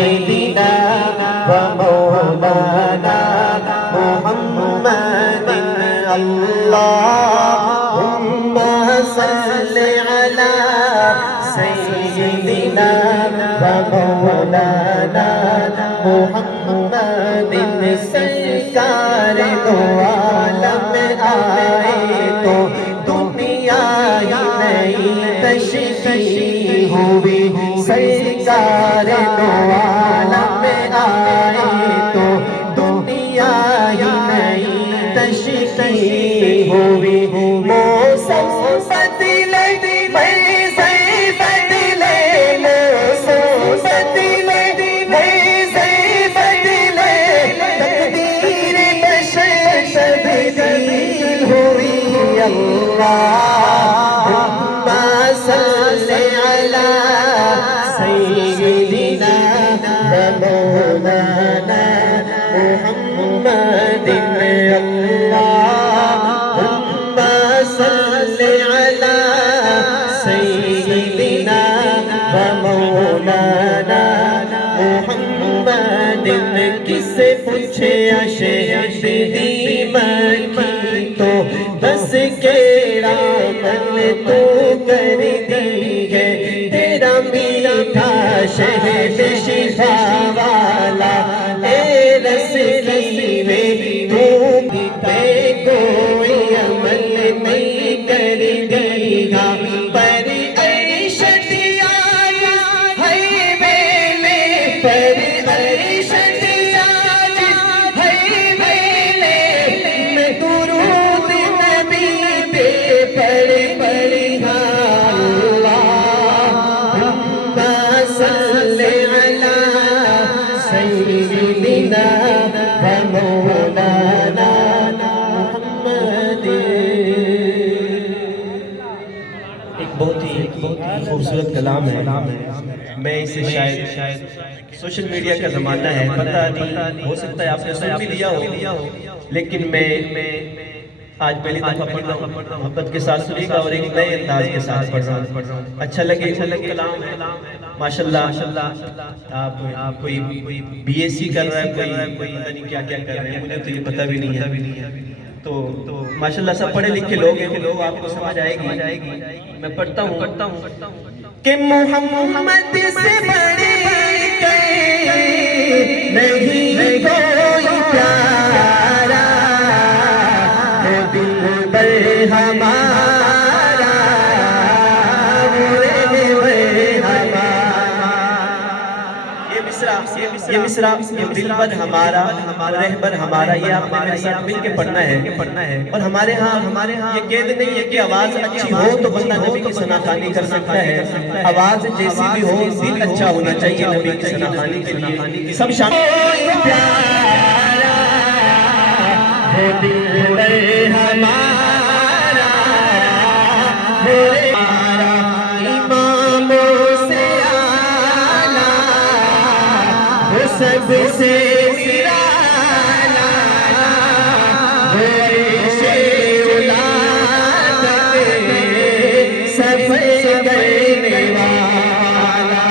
سيدنا ومولانا محمد اللهم صل على سيدنا ومولانا محمد سرکار دو عالم آئے تو دنیا ہی نئی تشریح ہوئی سرکار دو عالم آئے تو دنیا ہی نئی تشریح ہوئی موسم بدلے موسم بدلے موسم بدلے موسم بدلے تقدیر بشر تبدیل ہوئی اللہم صل علی سیدنا ومولانا محمد اللہم صل علی سیدنا ومولانا محمد کس پوچھے شہدی مکی تو بس کیڑا عمل تو کر دی ہے تیرا میٹھا شہد شفا والا اے رسلی میں تو پہ کوئی عمل نہیں کر دیگا پر عیشت آیا ہے ویلے پر عیشت آیا ہے ویلے میں درود نبی پہ پڑھ پڑھا اللہم صل علی سیدنا ومولانا محمد۔ ایک بہت ہی خوبصورت کلام ہے، میں اسے شاید سوشل میڈیا کا زمانہ ہے، پتہ نہیں ہو سکتا ہے آپ نے سن بھی لیا ہو، لیکن میں آج پہلی دفعہ پڑھ رہا ہوں، محبت کے ساتھ سنیے گا اور ایک نئے انداز کے ساتھ پڑھ رہا ہوں، اچھا لگے کلام ہے ماشاءاللہ۔ آپ کوئی بی ایس سی کر رہا ہے، کوئی پتہ نہیں کیا کیا کر رہے ہیں، مجھے تو یہ پتہ بھی نہیں ہے، تو ماشاءاللہ سب پڑھے لکھے لوگ ہیں، لوگ آپ کو سمجھ آئے گی۔ میں پڑھتا ہوں کہ محمد سے بڑے نہیں کوئی پیارا وہ دلبر ہمارا وہ رہبر ہمارا۔ یہ مصرع دلبر ہمارا رہبر ہمارا، یہ آپ نے میرے ساتھ مل کے پڑھنا ہے۔ اور ہمارے ہاں یہ قید نہیں ہے کہ آواز اچھی ہو تو بندہ نبی کی ثناخوانی کر سکتا ہے، آواز جیسی بھی ہو دل اچھا ہونا چاہیے نبی کی ثناخوانی کے لیے۔ سب شامل پیارا وہ دلبر ہمارا وہ ہمارا اماموں سے اعلیٰ وہ سب سے نرالا وہ عرش اولیٰ تک سفر کرنے والا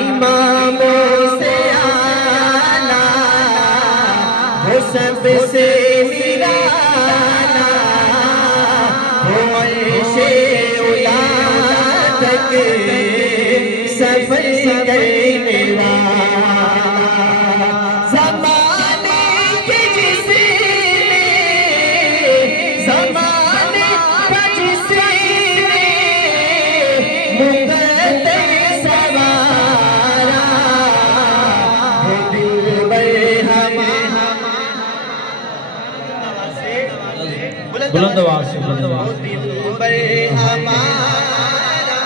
اماموں سے اعلیٰ وہ سب سے نرالا وہ عرش اولیٰ تک سفر کرنے والا زمانے کے جس نے زمانے کا جس نے مقدر سوارا وہ دلبر ہمارا۔ بلند آواز سے وہ دلبر ہمارا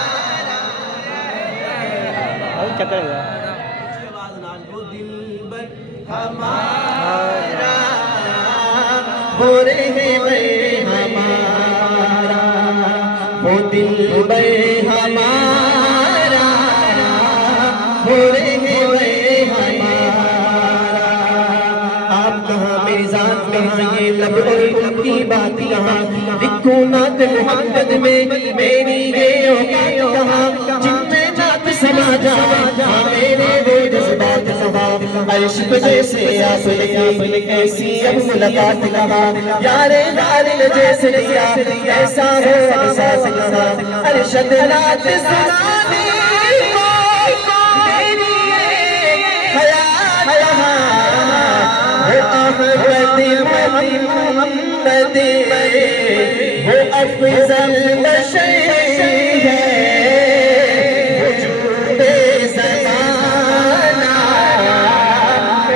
کیا کرے گا وہ دلبر ہمارا وہ رہبر ہمارا وہ دلبر ہمارا وہ رہبر ہمارا۔ آپ کہاں میری ذات کہاں یہ لب اور ان کی بات کہاں لکھوں نعت محمد میں میری یہ اوقات کہاں جن میں نعت سما جائے میرے وہ جذبات عرش پہ جیسے آپ نے ایسی اب ملاقات کہا یار غالب جیسے لیا ایسا ہو احساس کہا ارشد نات سنانے کو میری حیات کہا وہ احمد محمد وہ افضل بشر ہے وجود زمانہ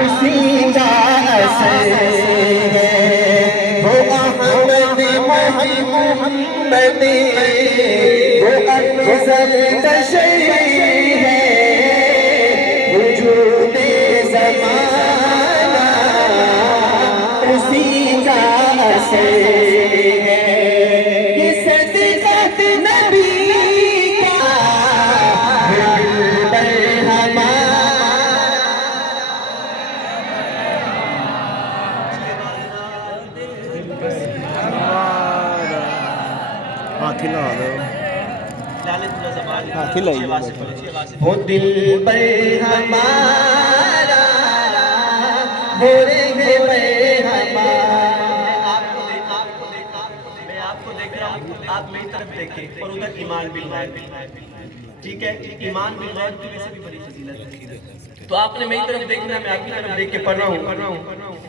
اسی کا اثر ہے وہ احمد محمد وہ افضل بشر ہے وجود زمانہ اسی کا اثر ہے یہ صدقہ نبی کا وہ دل پر ہمارا وہ رنگ پر ہمارا میں آپ کو دیکھ رہا ہوں آپ میری طرف دیکھیں اور ادھر ایمان بالغیب ٹھیک ہے ایمان بالغیب کی ویسے بھی بڑی فضیلت ہے تو آپ نے میری طرف دیکھنا میں آپ کی طرف دیکھ کے پڑھ رہا ہوں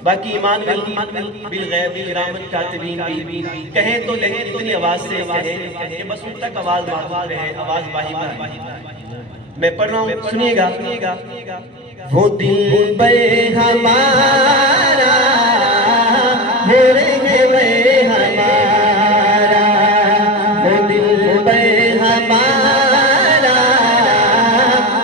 باقی ایمان بالغیب کرامت کاتبین بھی کہیں تو لیکن اتنی آواز سے کہیں کہ بس ان تک آواز محفوظ رہے آواز باہی میں پڑھ رہا ہوں سنیے گا وہ دل پر ہمارا وہ رنگ پر ہمارا وہ دل پر ہمارا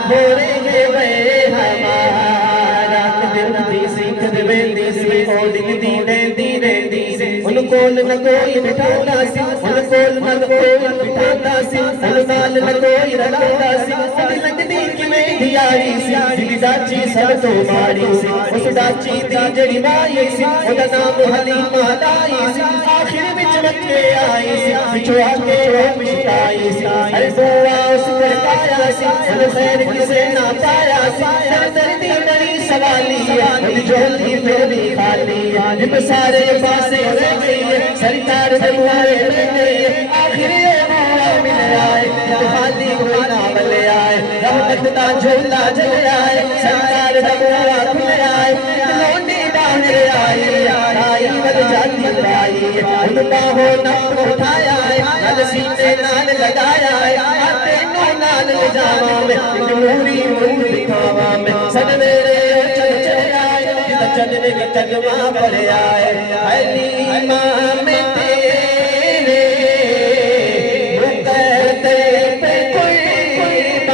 وہ رنگ پر ہمارا دل دیسی کدوے دیسی اوڈنگ دی رہندی رہندی ان کول نہ کوئی بٹھاتا سی ان کول نہ کوئی بٹھاتا سی ان نال نہ کوئی رلاتا سی لگدی کیویں دیاری سی جڑی ڈاچی سب تو ماڑی سی اس ڈاچی دی جڑی مائی سی اوندا نام حلیمہ لائی سی آخر وچ مکے آئی سی پچھو آ کے پچھتائی سی ہر دعا اس پر پایا سی ان خیر کسے نہ پایا سی دردی بڑی سوالی ہے ان جھولی پھر بھی خالی ہے جب سارے پاسے رہ گئی ہے سرکار دموارے رہ گئی ہے آخر یہ ہوا مل آئے تو خالی کوئی نہ بلے آئے رحمت دا جھولا جل آئے سرکار دموارے کھل آئے لونڈی باہر آئی آئی ول جاتی آئی ان باہوں نہ اٹھایا ہے نال سینے نال لگایا ہے آتے نو نال لجاوا میں نوری نور دکھاوا میں سن میرے چل چل آئے چلنے کی تجمہ پڑ آئے حلیمہ میں تیرے مقدر پہ قربان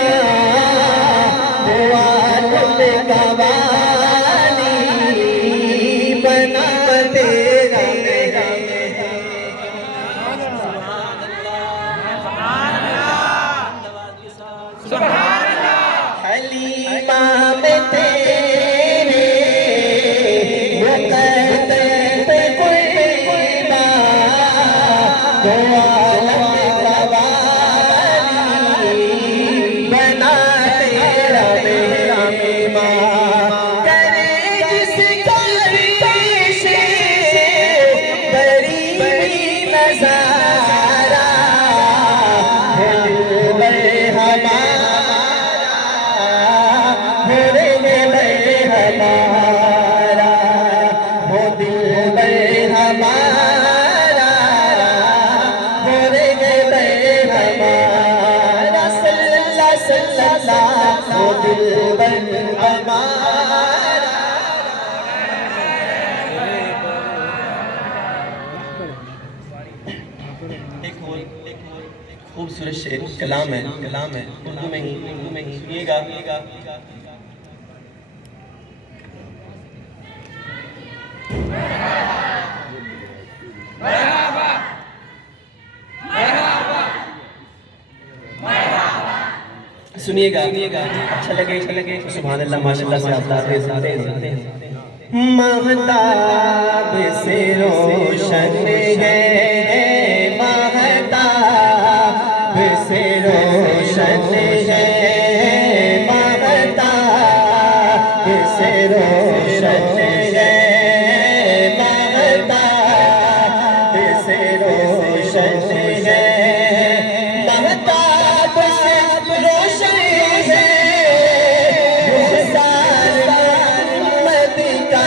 ہوا تم کا والی بنا تیرا میرا حلیمہ میں تیرے خوبصورت شعر کلام ہے اردو میں ہی سنیے گا سنیے گا اچھا لگے سبحان اللہ ماشاءاللہ سے آپ سنتے ہیں مہتاب سے روشن ہے مہتاب سے روشن ہے مہتاب سے روشن ہے مہتاب سے روشن ہے مہتاب سے روشن ہے رخسار محمد کا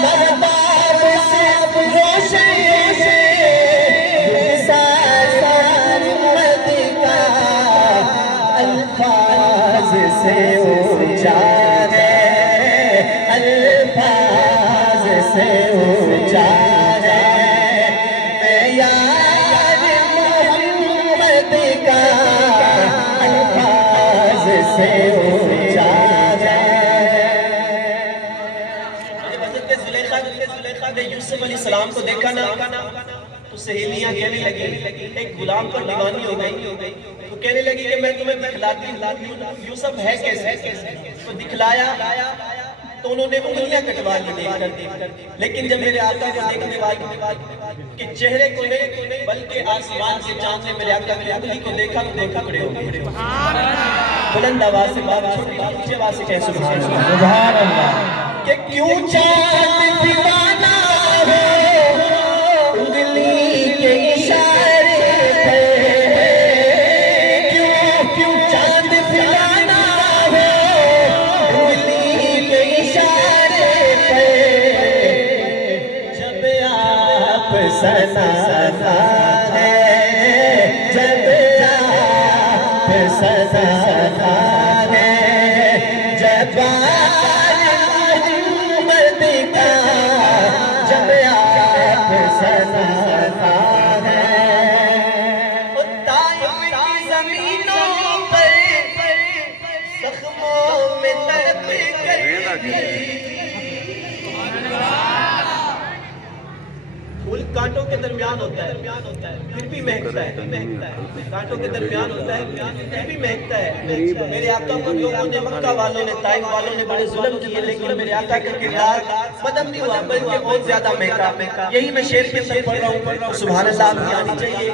مہتاب سے روشن ہے رخسار محمد کا الفاظ سے اونچا ہے الفاظ سے اونچا ہے یار محمد کا الفاظ سے اونچا ہے حضرت زلیخا نے یوسف علیہ السلام کو دیکھا نا تو سہیلیاں کہنے لگی ایک غلام پر دیوانی ہو گئی تو کہنے لگی کہ میں تمہیں دکھلاتی ہوں یوسف ہے کیسے تو دکھلایا تو انہوں نے انگلیاں کٹوا لی دیکھ کر لیکن جب میرے آقا کو دیکھنے والی کہ چہرے کو نہیں بلکہ آسمان کے چاند نے میرے آقا کی انگلی کو دیکھا تو دو ٹکڑے ہو گئے بلند آواز سے بات چھوٹی اونچی آواز سے کہہ سبحان اللہ کہ کیوں چاند دیوانہ ہو انگلی کے اشارے پہ کیوں چاند دیوانہ ہو انگلی کے اشارے پہ جب آپ سنانا ہے جب آپ سنانا ہے جب محمد کا جب آپ سنانا ہے طائف کی زمینوں پر زخموں میں تڑپ کر پھول کانٹوں کے درمیان ہوتا ہے پھر بھی مہکتا ہے کانٹوں کے درمیان ہوتا ہے پھر بھی مہکتا ہے میرے آقا پر لوگوں نے مکہ والوں نے طائف والوں نے بڑے ظلم کیے لیکن میرے آقا کا کردار ختم نہیں ہوا بلکہ بہت زیادہ مہکا یہی میں شعر کے اندر پڑھ رہا ہوں سبحان اللہ آپ کی آنی چاہیے